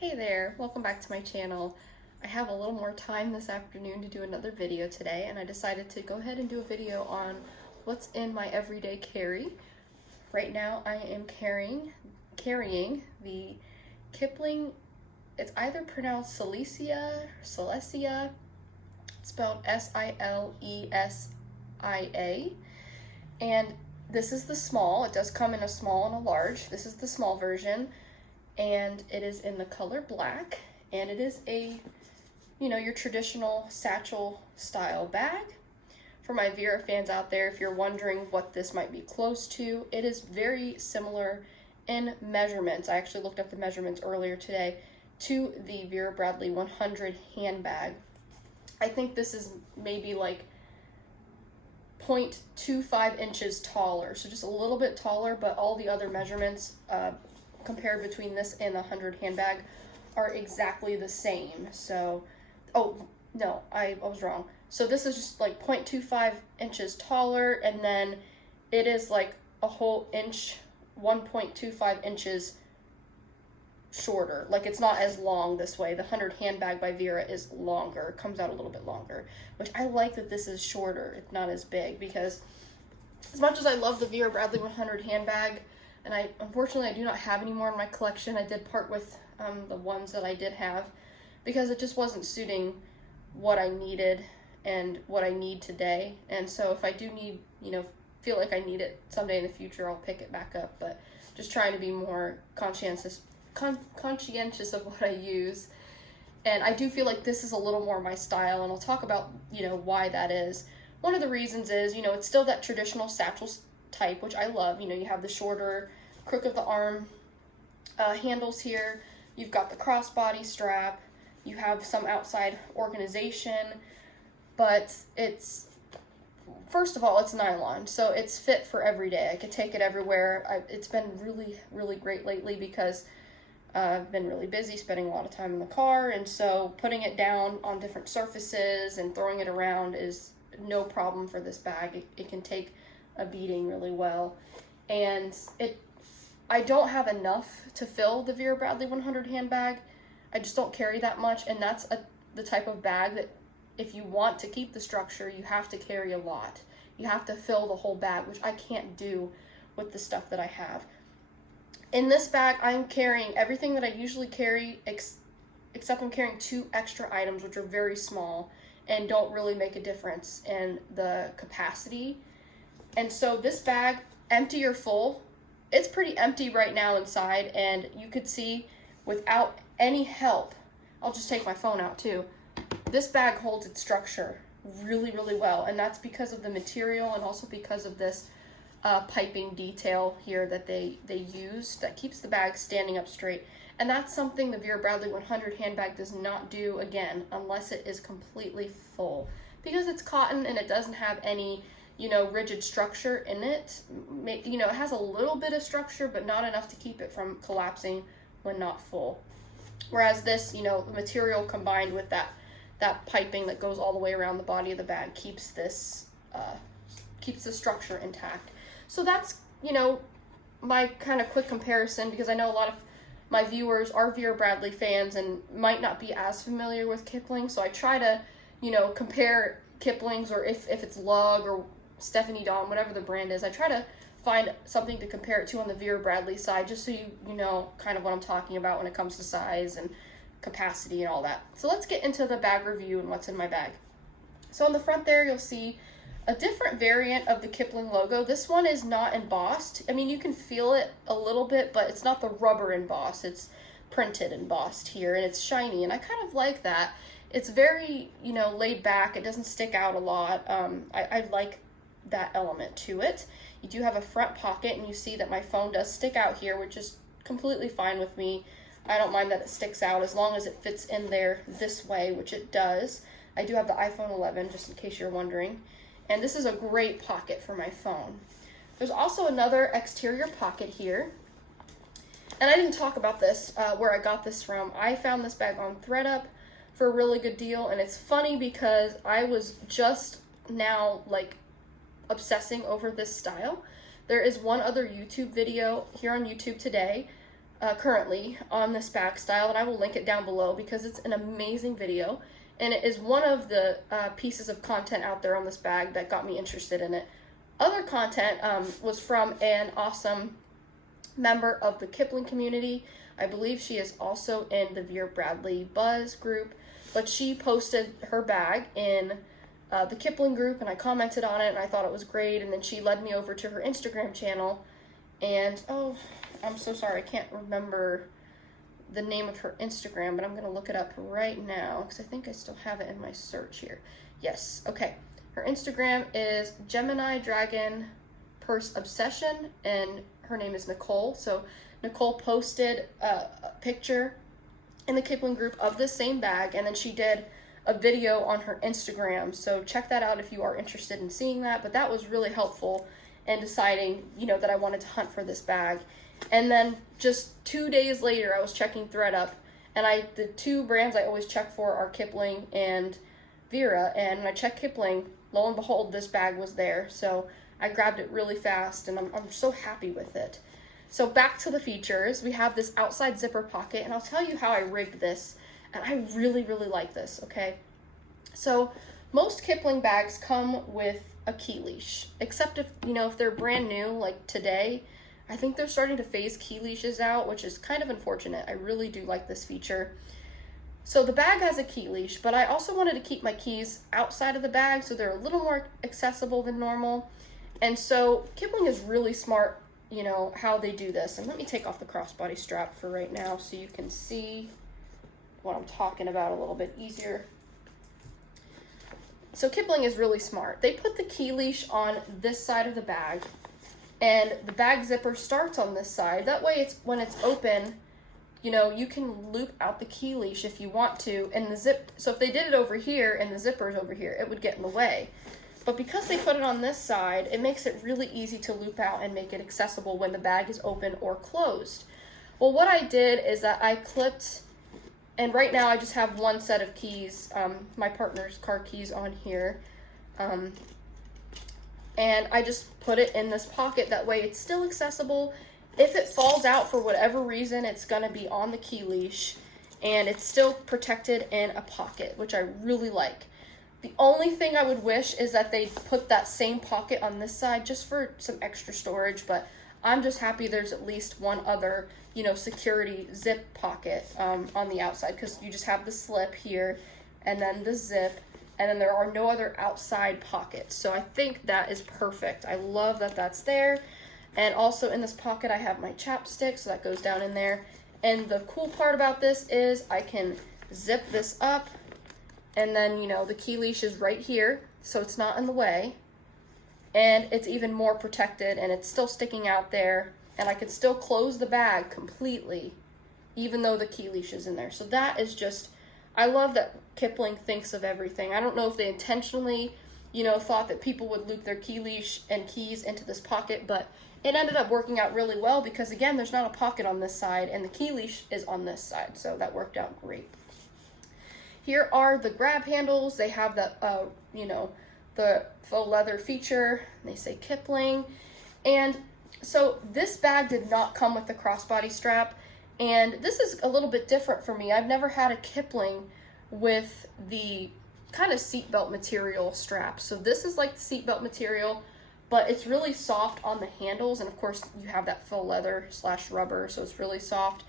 Hey there, welcome back to my channel. I have a little more time this afternoon to do another video today, and I decided to go ahead and do a video on what's in my everyday carry. Right now I am carrying the Kipling, it's either pronounced Silesia, it's spelled S-I-L-E-S-I-A, and this is the small. It does come in a small and a large. This is the small version, and it is in the color black, and it is a, your traditional satchel style bag. For my Vera fans out there, if you're wondering what this might be close to, it is very similar in measurements. I actually looked up the measurements earlier today to the Vera Bradley 100 handbag. I think this is maybe like 0.25 inches taller, so just a little bit taller, but all the other measurements compared between this and the 100 handbag are exactly the same. So, oh no, I was wrong. So this is just like 0.25 inches taller, and then it is like a whole inch, 1.25 inches shorter. Like, it's not as long this way. The 100 handbag by Vera is longer, comes out a little bit longer, which I like that this is shorter. It's not as big, because as much as I love the Vera Bradley 100 handbag, and unfortunately I do not have any more in my collection. I did part with the ones that I did have because it just wasn't suiting what I needed and what I need today. And so if I do need, feel like I need it someday in the future, I'll pick it back up. But just trying to be more conscientious of what I use. And I do feel like this is a little more my style, and I'll talk about, why that is. One of the reasons is, it's still that traditional satchel type, which I love. You have the shorter crook of the arm handles here. You've got the crossbody strap. You have some outside organization, but first of all, it's nylon, so it's fit for every day. I could take it everywhere. It's been really, really great lately because I've been really busy, spending a lot of time in the car, and so putting it down on different surfaces and throwing it around is no problem for this bag. It can take a beating really well, and I don't have enough to fill the Vera Bradley 100 handbag. I just don't carry that much, and that's the type of bag that if you want to keep the structure, you have to carry a lot. You have to fill the whole bag, which I can't do with the stuff that I have. In this bag, I'm carrying everything that I usually carry, except I'm carrying 2 extra items, which are very small and don't really make a difference in the capacity. And so this bag, empty or full, it's pretty empty right now inside, and you could see without any help, I'll just take my phone out too, this bag holds its structure really, really well, and that's because of the material and also because of this piping detail here that they use that keeps the bag standing up straight. And that's something the Vera Bradley 100 handbag does not do, again, unless it is completely full, because it's cotton and it doesn't have any rigid structure in it. It has a little bit of structure, but not enough to keep it from collapsing when not full. Whereas this, the material combined with that piping that goes all the way around the body of the bag keeps the structure intact. So that's, my kind of quick comparison, because I know a lot of my viewers are Vera Bradley fans and might not be as familiar with Kipling. So I try to, compare Kipling's, or if it's Lug or Stephanie Dawn, whatever the brand is, I try to find something to compare it to on the Vera Bradley side, just so you know kind of what I'm talking about when it comes to size and capacity and all that. So let's get into the bag review and what's in my bag. So on the front there, you'll see a different variant of the Kipling logo. This one is not embossed. I mean, you can feel it a little bit, but it's not the rubber embossed. It's printed embossed here, and it's shiny, and I kind of like that. It's very, laid back. It doesn't stick out a lot. I like that element to it. You do have a front pocket, and you see that my phone does stick out here, which is completely fine with me. I don't mind that it sticks out as long as it fits in there this way, which it does. I do have the iPhone 11, just in case you're wondering. And this is a great pocket for my phone. There's also another exterior pocket here. And I didn't talk about this, where I got this from. I found this bag on ThreadUp for a really good deal. And it's funny because I was just now, obsessing over this style. There is one other YouTube video here on YouTube today currently on this bag style, and I will link it down below because it's an amazing video, and it is one of the pieces of content out there on this bag that got me interested in it. Other content was from an awesome member of the Kipling community. I believe she is also in the Vera Bradley Buzz group, but she posted her bag in the Kipling group, and I commented on it, and I thought it was great, and then she led me over to her Instagram channel, and oh, I'm so sorry, I can't remember the name of her Instagram, but I'm going to look it up right now, because I think I still have it in my search here. Yes, okay. Her Instagram is Gemini Dragon Purse Obsession, and her name is Nicole. So Nicole posted a picture in the Kipling group of this same bag, and then she did a video on her Instagram. So check that out if you are interested in seeing that. But that was really helpful in deciding, you know, that I wanted to hunt for this bag. And then just 2 days later, I was checking ThredUp, and the two brands I always check for are Kipling and Vera. And when I checked Kipling, lo and behold, this bag was there. So I grabbed it really fast, and I'm so happy with it. So back to the features, we have this outside zipper pocket, and I'll tell you how I rigged this, and I really, really like this, okay? So most Kipling bags come with a key leash, except if, you know, if they're brand new, like today, I think they're starting to phase key leashes out, which is kind of unfortunate. I really do like this feature. So the bag has a key leash, but I also wanted to keep my keys outside of the bag so they're a little more accessible than normal. And so Kipling is really smart, you know, how they do this. And let me take off the crossbody strap for right now so you can see what I'm talking about a little bit easier. So Kipling is really smart. They put the key leash on this side of the bag, and the bag zipper starts on this side. That way when it's open, you know, you can loop out the key leash if you want to, and the zip, so if they did it over here and the zipper is over here, it would get in the way. But because they put it on this side, it makes it really easy to loop out and make it accessible when the bag is open or closed. Well, what I did is that I clipped, and right now I just have one set of keys, my partner's car keys on here, and I just put it in this pocket. That way it's still accessible. If it falls out for whatever reason, it's going to be on the key leash, and it's still protected in a pocket, which I really like. The only thing I would wish is that they put that same pocket on this side just for some extra storage, but I'm just happy there's at least one other, you know, security zip pocket on the outside, because you just have the slip here and then the zip, and then there are no other outside pockets. So I think that is perfect. I love that that's there. And also in this pocket I have my chapstick, so that goes down in there. And the cool part about this is I can zip this up, and then, you know, the key leash is right here, so it's not in the way. And it's even more protected, and it's still sticking out there, and I can still close the bag completely, even though the key leash is in there. So that is just, I love that Kipling thinks of everything. I don't know if they intentionally, you know, thought that people would loop their key leash and keys into this pocket, but it ended up working out really well because, again, there's not a pocket on this side, and the key leash is on this side, so that worked out great. Here are the grab handles. They have the, you know, the faux leather feature. They say Kipling. And so this bag did not come with the crossbody strap, and this is a little bit different for me. I've never had a Kipling with the kind of seatbelt material strap. So this is like the seatbelt material, but it's really soft on the handles, and of course you have that faux leather / rubber, so it's really soft.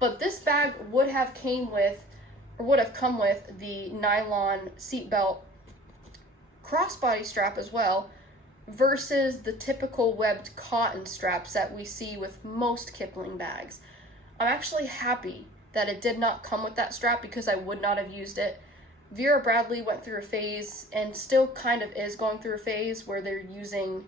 But this bag would have come with the nylon seatbelt crossbody strap as well, versus the typical webbed cotton straps that we see with most Kipling bags. I'm actually happy that it did not come with that strap because I would not have used it. Vera Bradley went through a phase, and still kind of is going through a phase, where they're using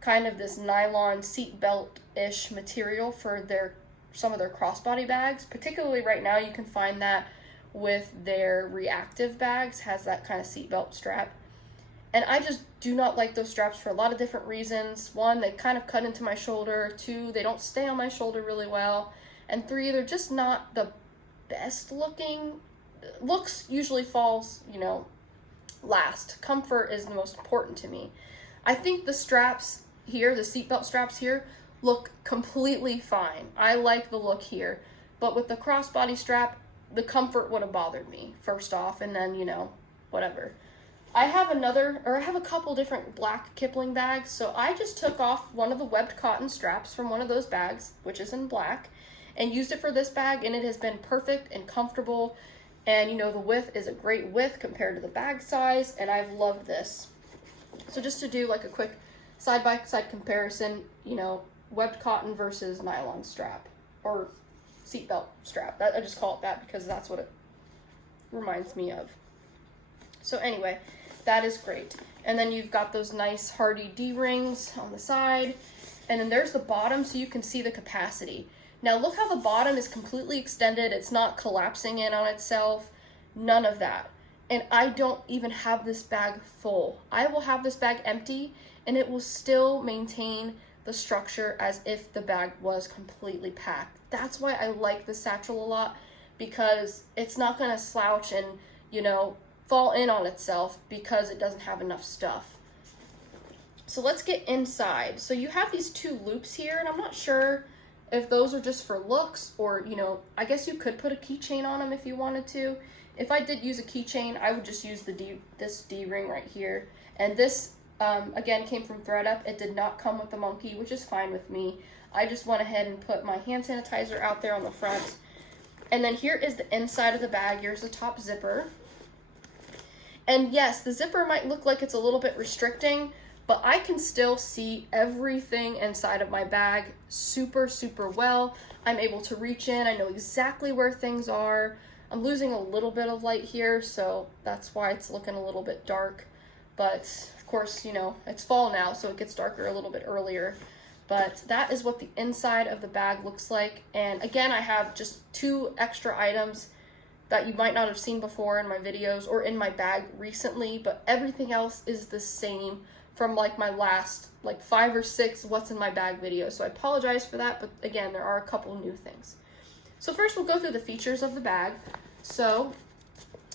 kind of this nylon seatbelt-ish material for some of their crossbody bags. Particularly right now, you can find that with their reactive bags, has that kind of seatbelt strap. And I just do not like those straps for a lot of different reasons. One, they kind of cut into my shoulder. Two, they don't stay on my shoulder really well. And three, they're just not the best looking. Looks usually falls, you know, last. Comfort is the most important to me. I think the straps here, the seatbelt straps here, look completely fine. I like the look here. But with the crossbody strap, the comfort would have bothered me, first off, and then, you know, whatever. I have a couple different black Kipling bags, so I just took off one of the webbed cotton straps from one of those bags, which is in black, and used it for this bag, and it has been perfect and comfortable, and you know, the width is a great width compared to the bag size, and I've loved this. So just to do like a quick side-by-side comparison, you know, webbed cotton versus nylon strap, or seatbelt strap. I just call it that because that's what it reminds me of. So anyway, that is great. And then you've got those nice hardy D-rings on the side. And then there's the bottom so you can see the capacity. Now look how the bottom is completely extended. It's not collapsing in on itself. None of that. And I don't even have this bag full. I will have this bag empty and it will still maintain the structure as if the bag was completely packed. That's why I like the satchel a lot, because it's not going to slouch and, you know, fall in on itself because it doesn't have enough stuff. So let's get inside. So you have these two loops here, and I'm not sure if those are just for looks or, you know, I guess you could put a keychain on them if you wanted to. If I did use a keychain, I would just use this D-ring right here. And this, again, came from ThreadUp. It did not come with the monkey, which is fine with me. I just went ahead and put my hand sanitizer out there on the front. And then here is the inside of the bag. Here's the top zipper. And yes, the zipper might look like it's a little bit restricting, but I can still see everything inside of my bag super, super well. I'm able to reach in. I know exactly where things are. I'm losing a little bit of light here, so that's why it's looking a little bit dark. But of course, you know, it's fall now, so it gets darker a little bit earlier. But that is what the inside of the bag looks like. And again, I have just 2 extra items that you might not have seen before in my videos or in my bag recently, but everything else is the same from like my last like 5 or 6 what's in my bag videos. So I apologize for that, but again, there are a couple new things. So first we'll go through the features of the bag. So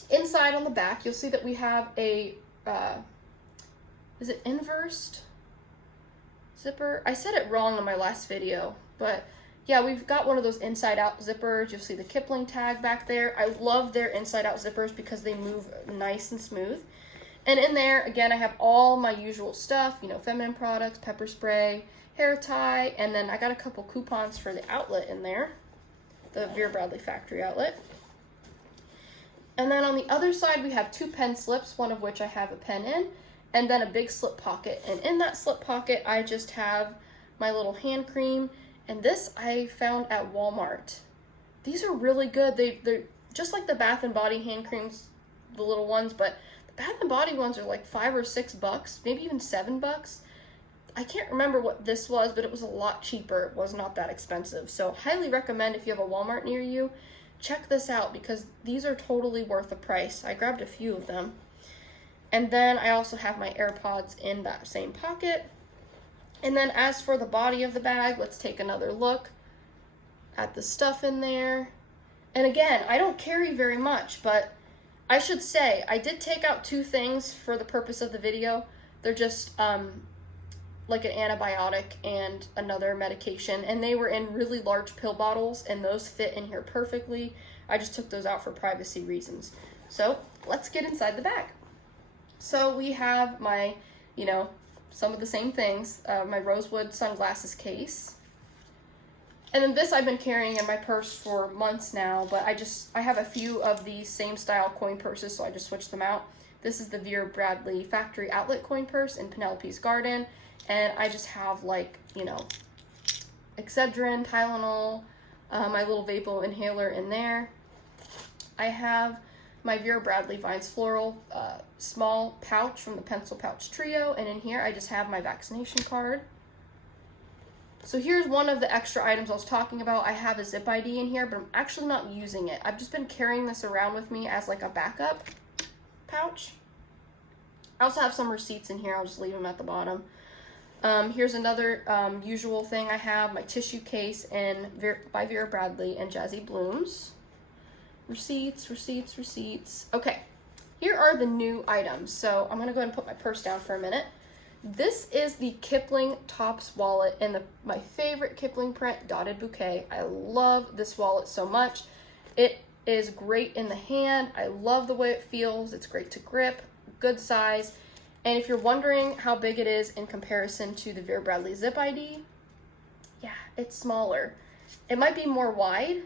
inside on the back, you'll see that we have a, is it inversed zipper? I said it wrong in my last video, but yeah, we've got one of those inside out zippers. You'll see the Kipling tag back there. I love their inside out zippers because they move nice and smooth. And in there, again, I have all my usual stuff, you know, feminine products, pepper spray, hair tie, and then I got a couple coupons for the outlet in there, the Vera Bradley factory outlet. And then on the other side, we have 2 pen slips, one of which I have a pen in, and then a big slip pocket. And in that slip pocket, I just have my little hand cream. And this I found at Walmart. These are really good. They're just like the Bath & Body hand creams, the little ones, but the Bath & Body ones are like $5 or $6, maybe even $7. I can't remember what this was, but it was a lot cheaper. It was not that expensive. So highly recommend if you have a Walmart near you, check this out because these are totally worth the price. I grabbed a few of them. And then I also have my AirPods in that same pocket. And then as for the body of the bag, let's take another look at the stuff in there. And again, I don't carry very much, but I should say I did take out 2 things for the purpose of the video. They're just like an antibiotic and another medication, and they were in really large pill bottles, and those fit in here perfectly. I just took those out for privacy reasons. So let's get inside the bag. So we have my, you know, some of the same things, my rosewood sunglasses case. And then this I've been carrying in my purse for months now, but I have a few of these same style coin purses, so I just switched them out. This is the Vera Bradley factory outlet coin purse in Penelope's Garden. And I just have like, you know, Excedrin, Tylenol, my little Vapo inhaler in there. I have my Vera Bradley Vines Floral small pouch from the Pencil Pouch Trio, and in here I just have my vaccination card. So here's one of the extra items I was talking about. I have a zip ID in here, but I'm actually not using it. I've just been carrying this around with me as like a backup pouch. I also have some receipts in here. I'll just leave them at the bottom. Here's another usual thing I have, my tissue case by Vera Bradley and Jazzy Blooms. Receipts, receipts, receipts. Okay, here are the new items. So I'm going to go ahead and put my purse down for a minute. This is the Kipling Tops wallet in my favorite Kipling print, Dotted Bouquet. I love this wallet so much. It is great in the hand. I love the way it feels. It's great to grip, good size. And if you're wondering how big it is in comparison to the Vera Bradley Zip ID, yeah, it's smaller. It might be more wide,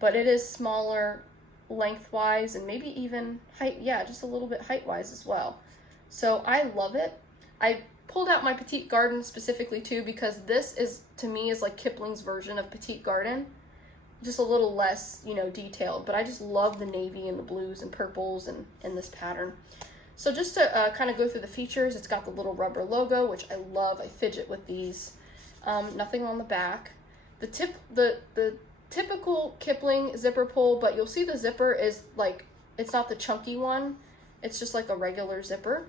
but it is smaller lengthwise and maybe even height, yeah, just a little bit height-wise as well. So I love it. I pulled out my Petite Garden specifically too because this is, to me, is like Kipling's version of Petite Garden. Just a little less, you know, detailed, but I just love the navy and the blues and purples and in this pattern. So just to kind of go through the features, it's got the little rubber logo, which I love. I fidget with these. Nothing on the back. The typical Kipling zipper pull, but you'll see the zipper is like, it's not the chunky one. It's just like a regular zipper.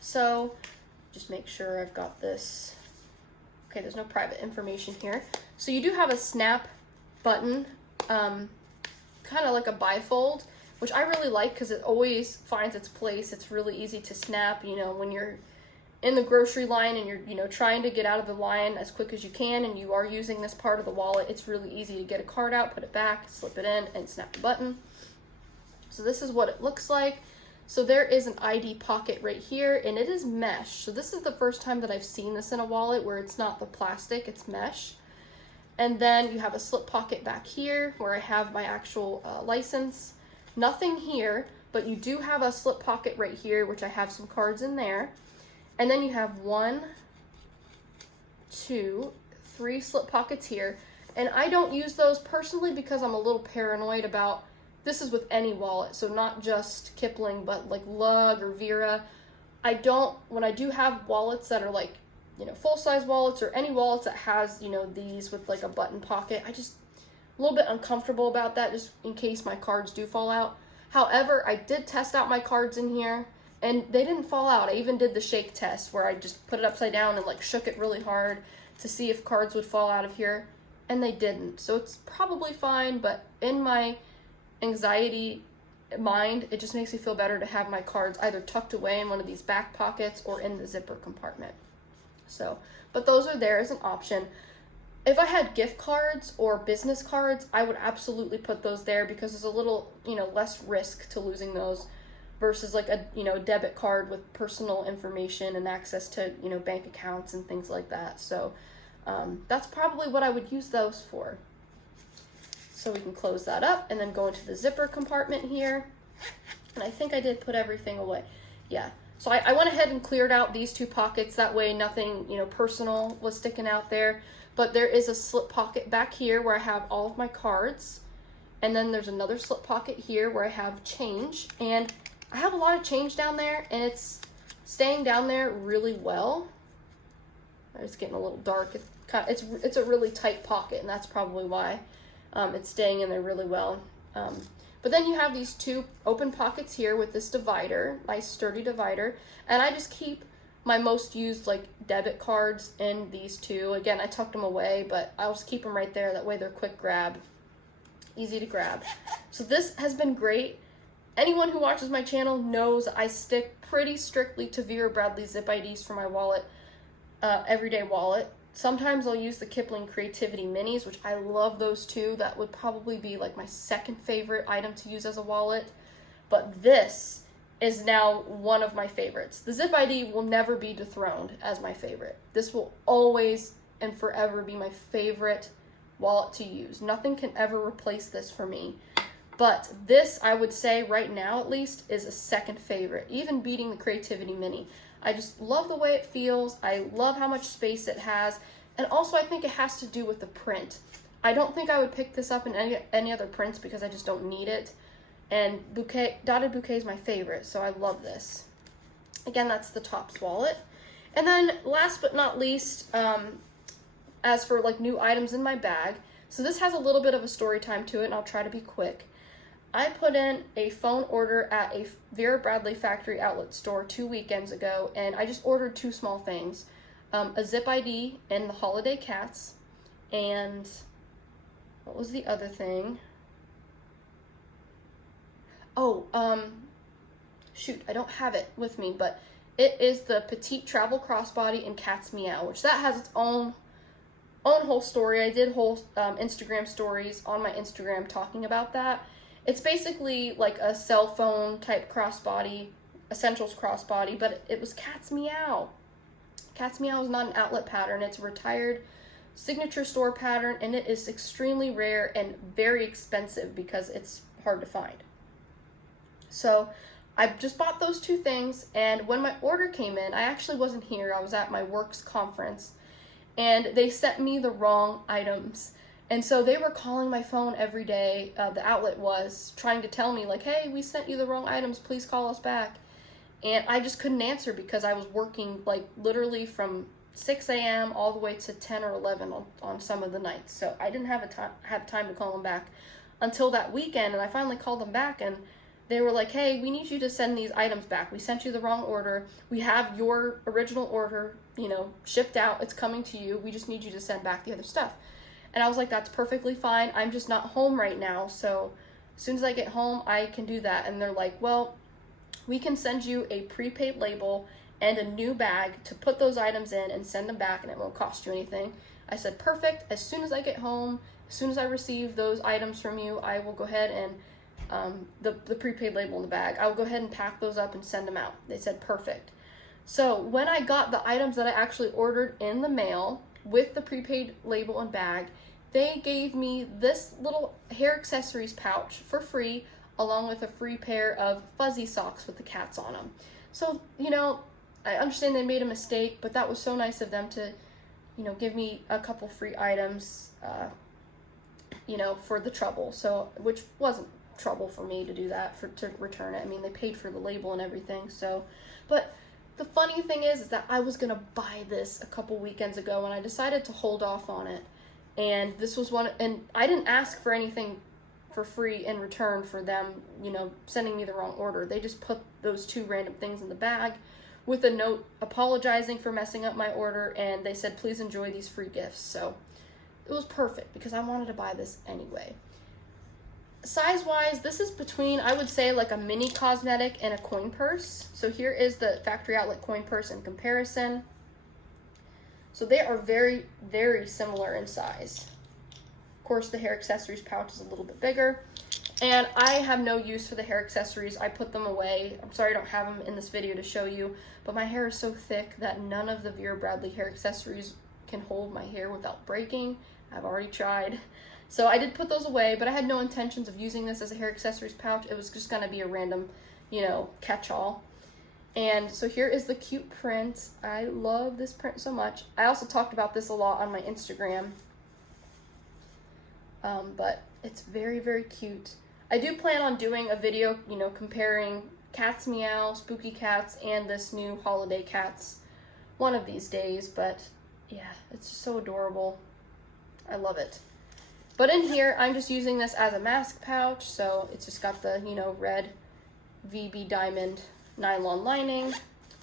So just make sure I've got this. Okay, there's no private information here. So you do have a snap button, kind of like a bifold, which I really like because it always finds its place. It's really easy to snap, you know, when you're in the grocery line and you're, you know, trying to get out of the line as quick as you can and you are using this part of the wallet, it's really easy to get a card out, put it back, slip it in, and snap the button. So this is what it looks like. So there is an ID pocket right here, and it is mesh. So this is the first time that I've seen this in a wallet where it's not the plastic, it's mesh. And then you have a slip pocket back here where I have my actual license. Nothing here, but you do have a slip pocket right here, which I have some cards in there. And then you have 1, 2, 3 slip pockets here. And I don't use those personally because I'm a little paranoid about, this is with any wallet, so not just Kipling, but like Lug or Vera. When I do have wallets that are like, you know, full-size wallets or any wallets that has, you know, these with like a button pocket, I just a little bit uncomfortable about that just in case my cards do fall out. However, I did test out my cards in here and they didn't fall out. I even did the shake test where I just put it upside down and like shook it really hard to see if cards would fall out of here, and they didn't. So it's probably fine, but in my anxiety mind, it just makes me feel better to have my cards either tucked away in one of these back pockets or in the zipper compartment. So, but those are there as an option. If I had gift cards or business cards, I would absolutely put those there because there's a little, you know, less risk to losing those versus like a, you know, debit card with personal information and access to, you know, bank accounts and things like that. So that's probably what I would use those for. So we can close that up and then go into the zipper compartment here. And I think I did put everything away. Yeah. So I went ahead and cleared out these 2 pockets. That way nothing, you know, personal was sticking out there. But there is a slip pocket back here where I have all of my cards. And then there's another slip pocket here where I have change. And I have a lot of change down there and it's staying down there really well. It's getting a little dark. It's a really tight pocket, and that's probably why it's staying in there really well. But then you have these 2 open pockets here with this divider, nice sturdy divider. And I just keep my most used like debit cards in these 2. Again, I tucked them away, but I'll just keep them right there. That way they're quick grab, easy to grab. So this has been great. Anyone who watches my channel knows I stick pretty strictly to Vera Bradley zip IDs for my wallet, everyday wallet. Sometimes I'll use the Kipling Creativity Minis, which I love those too. That would probably be like my second favorite item to use as a wallet. But this is now one of my favorites. The Zip ID will never be dethroned as my favorite. This will always and forever be my favorite wallet to use. Nothing can ever replace this for me. But this, I would say right now at least, is a second favorite, even beating the Creativity Mini. I just love the way it feels. I love how much space it has. And also I think it has to do with the print. I don't think I would pick this up in any other prints because I just don't need it. And Dotted Bouquet is my favorite, so I love this. Again, that's the Tops wallet. And then last but not least, as for like new items in my bag, so this has a little bit of a story time to it, and I'll try to be quick. I put in a phone order at a Vera Bradley factory outlet store 2 weekends ago, and I just ordered 2 small things. A zip ID and the Holiday Cats, and what was the other thing? Oh, shoot, I don't have it with me, but It is the Petite Travel Crossbody in Cat's Meow, which that has its own whole story. I did whole Instagram stories on my Instagram talking about that. It's basically like a cell phone type crossbody, essentials crossbody, but it was Cat's Meow. Cat's Meow is not an outlet pattern. It's a retired signature store pattern, and it is extremely rare and very expensive because it's hard to find. So I just bought those two things, and when my order came in, I actually wasn't here. I was at my work's conference, and they sent me the wrong items. And so they were calling my phone every day. The outlet was trying to tell me, like, hey, we sent you the wrong items. Please call us back. And I just couldn't answer because I was working, like, literally from 6 a.m. all the way to 10 or 11 on some of the nights. So I didn't have time to call them back until that weekend. And I finally called them back, and they were like, hey, we need you to send these items back. We sent you the wrong order. We have your original order, shipped out. It's coming to you. We just need you to send back the other stuff. And I was like, that's perfectly fine. I'm just not home right now. So as soon as I get home, I can do that. And they're like, well, we can send you a prepaid label and a new bag to put those items in and send them back, and it won't cost you anything. I said, perfect. As soon as I get home, as soon as I receive those items from you, I will go ahead and the prepaid label in the bag, I will go ahead and pack those up and send them out. They said, perfect. So when I got the items that I actually ordered in the mail with the prepaid label and bag, they gave me this little hair accessories pouch for free, along with a free pair of fuzzy socks with the cats on them. So, I understand they made a mistake, but that was so nice of them to, give me a couple free items, for the trouble. So, which wasn't trouble for me to do that, to return it. I mean, they paid for the label and everything. So, but the funny thing is that I was gonna buy this a couple weekends ago, and I decided to hold off on it. And this was one, and I didn't ask for anything for free in return for them, sending me the wrong order. They just put those two random things in the bag with a note apologizing for messing up my order, and they said, please enjoy these free gifts. So it was perfect because I wanted to buy this anyway. Size-wise, this is between, I would say, like a mini cosmetic and a coin purse. So here is the factory outlet coin purse in comparison. So they are very, very similar in size. Of course, the hair accessories pouch is a little bit bigger. And I have no use for the hair accessories. I put them away. I'm sorry I don't have them in this video to show you, but my hair is so thick that none of the Vera Bradley hair accessories can hold my hair without breaking. I've already tried. So I did put those away, but I had no intentions of using this as a hair accessories pouch. It was just gonna be a random, catch-all. And so here is the cute print. I love this print so much. I also talked about this a lot on my Instagram. But it's very, very cute. I do plan on doing a video, comparing Cat's Meow, Spooky Cats, and this new Holiday Cats one of these days. But yeah, it's just so adorable. I love it. But in here, I'm just using this as a mask pouch. So it's just got the, red VB diamond nylon lining.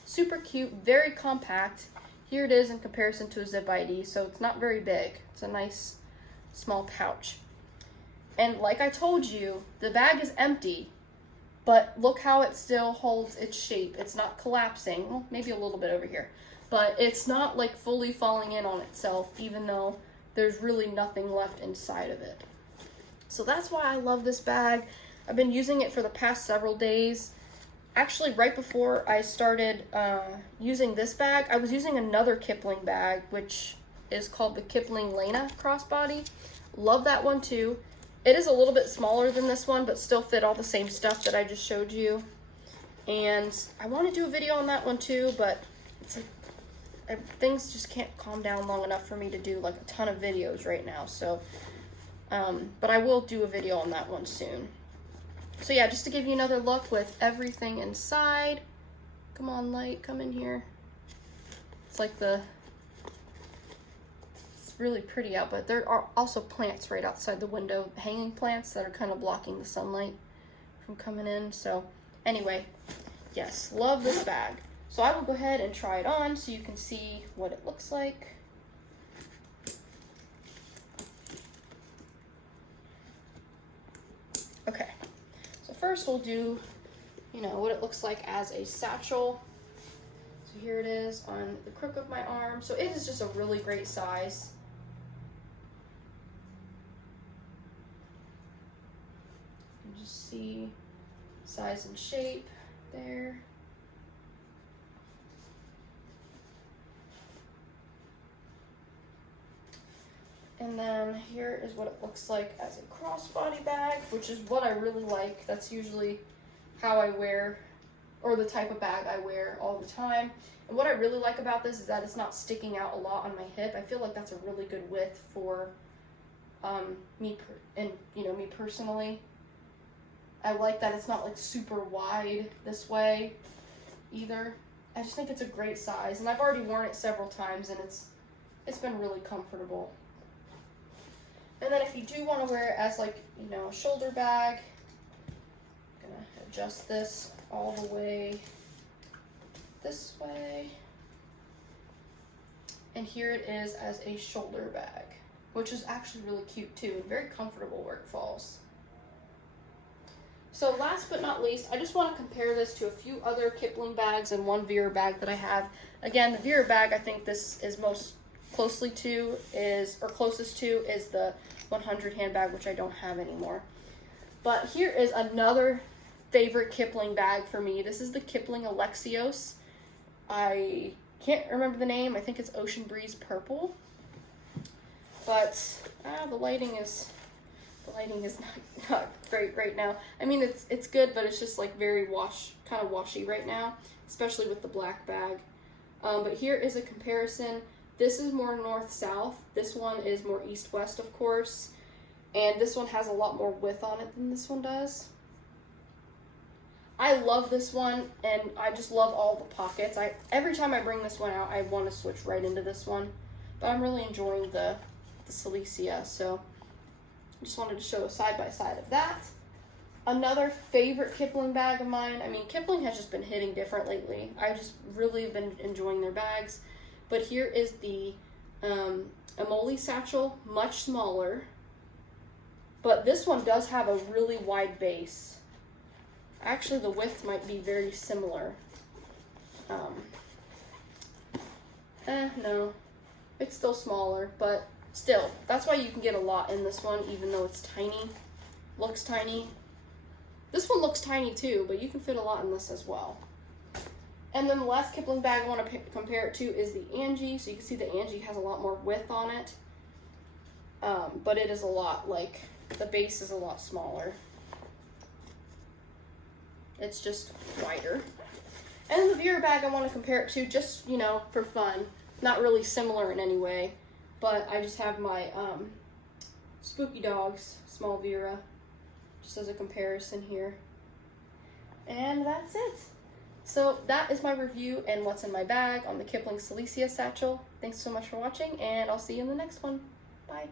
Super cute, very compact. Here it is in comparison to a Zip ID. So it's not very big. It's a nice small pouch. And like I told you, the bag is empty, but look how it still holds its shape. It's not collapsing. Well, maybe a little bit over here, but it's not like fully falling in on itself, even though there's really nothing left inside of it. So that's why I love this bag. I've been using it for the past several days. Actually, right before I started using this bag, I was using another Kipling bag, which is called the Kipling Lena crossbody. Love that one too. It is a little bit smaller than this one, but still fit all the same stuff that I just showed you. And I want to do a video on that one too, but it's like things just can't calm down long enough for me to do like a ton of videos right now. So, but I will do a video on that one soon. So yeah, just to give you another look with everything inside. Come on, light, come in here. It's like it's really pretty out, but there are also plants right outside the window, hanging plants that are kind of blocking the sunlight from coming in. So anyway, yes, love this bag. So I will go ahead and try it on so you can see what it looks like. Okay, so first we'll do, what it looks like as a satchel. here it is on the crook of my arm. So it is just a really great size. You can just see size and shape there. And then here is what it looks like as a crossbody bag, which is what I really like. That's usually how I wear, or the type of bag I wear all the time. And what I really like about this is that it's not sticking out a lot on my hip. I feel like that's a really good width for me personally. I like that it's not like super wide this way either. I just think it's a great size, and I've already worn it several times, and it's been really comfortable. And then if you do want to wear it as like, a shoulder bag, I'm gonna adjust this all the way this way. And here it is as a shoulder bag, which is actually really cute too, and very comfortable where it falls. So last but not least, I just want to compare this to a few other Kipling bags and one Vera bag that I have. Again, the Vera bag I think this is most closest to is the 100 handbag, which I don't have anymore. But here is another favorite Kipling bag for me. This is the Kipling Alexios. I can't remember the name. I think it's Ocean Breeze Purple. But the lighting is not great right now. I mean, it's good, but it's just like very kind of washy right now, especially with the black bag. But here is a comparison. This is more north-south. This one is more east-west, of course. And this one has a lot more width on it than this one does. I love this one, and I just love all the pockets. Every time I bring this one out, I want to switch right into this one. But I'm really enjoying the Silesia, so I just wanted to show a side-by-side of that. Another favorite Kipling bag of mine. I mean, Kipling has just been hitting different lately. I just really have been enjoying their bags. But here is the Silesia Satchel, much smaller. But this one does have a really wide base. Actually, the width might be very similar. No. It's still smaller, but still. That's why you can get a lot in this one, even though it's tiny. Looks tiny. This one looks tiny too, but you can fit a lot in this as well. And then the last Kipling bag I want to compare it to is the Angie. So you can see the Angie has a lot more width on it. But it is a lot, the base is a lot smaller. It's just wider. And the Vera bag I want to compare it to just, for fun. Not really similar in any way. But I just have my Spooky Dogs small Vera, just as a comparison here. And that's it. So that is my review and what's in my bag on the Kipling Silesia Satchel. Thanks so much for watching, and I'll see you in the next one. Bye.